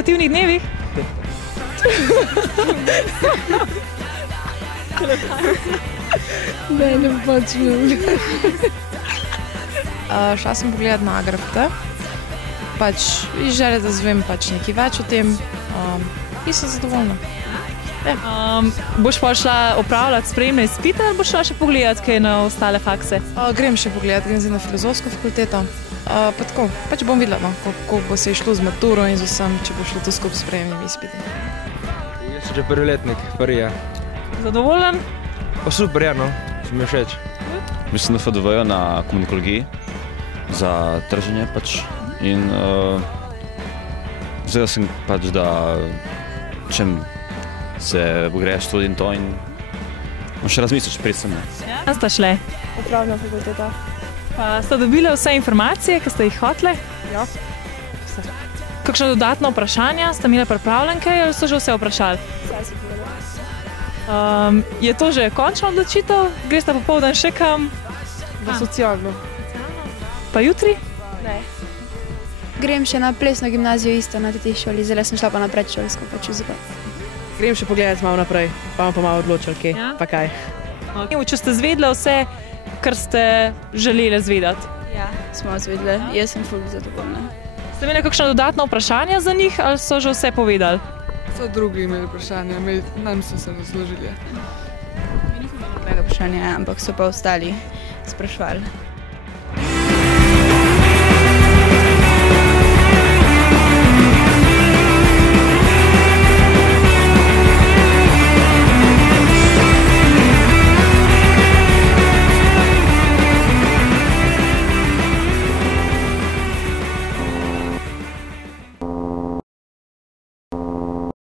formativnih dnevih? Ne pač ne. Šla sem pogledat na Agrafte, pač iz želje, da zvem pač nekaj več o tem in sem zadovoljna. Boš pa šla opravljati sprejemne izpite ali boš šla še pogledati kaj na ostale fakse? Grem še pogledat, grem zdaj na filozofsko fakulteto. Pa tako, pač bom videla, no, kako bo se išlo z maturo in z vsem, če bo šlo to skupaj s sprejemnimi izpiti. Jaz sem že prvi letnik, prvi je. Zadovoljen? Pa super je, no, sem mi všeč. Mislim na FDV-ju na komunikologiji za trženje pač in zdaj sem pač, da čem se greš tudi in to in še razmisliš pred sem. Kam sta šle? Upravna fakulteta. Pa sta dobile vse informacije, ki ste jih hotele? Ja. Kakšna dodatna vprašanja sta imele pripravljenke ali so že vse vprašali? Vse si povedala. Je to že končna odločitev? Gresta popoldan še kam? Na socialno. Pa jutri? Ne. Grem še na plesno gimnazijo isto na teti šoli, zdaj sem šla pa na predšolsko pač vzgoj. Grem še pogledati malo naprej, pa bom pa malo odločil, kje, pa kaj. Če ste zvedle vse, kar ste želeli zvedati? Ja, smo zvedle, jaz sem ful zadovoljna. Ste imeli kakšna dodatna vprašanja za njih ali so že vse povedali? So drugi imeli vprašanja, nam so se razložili. Mi nismo imeli nobenega vprašanja, ampak so pa ostali spraševali.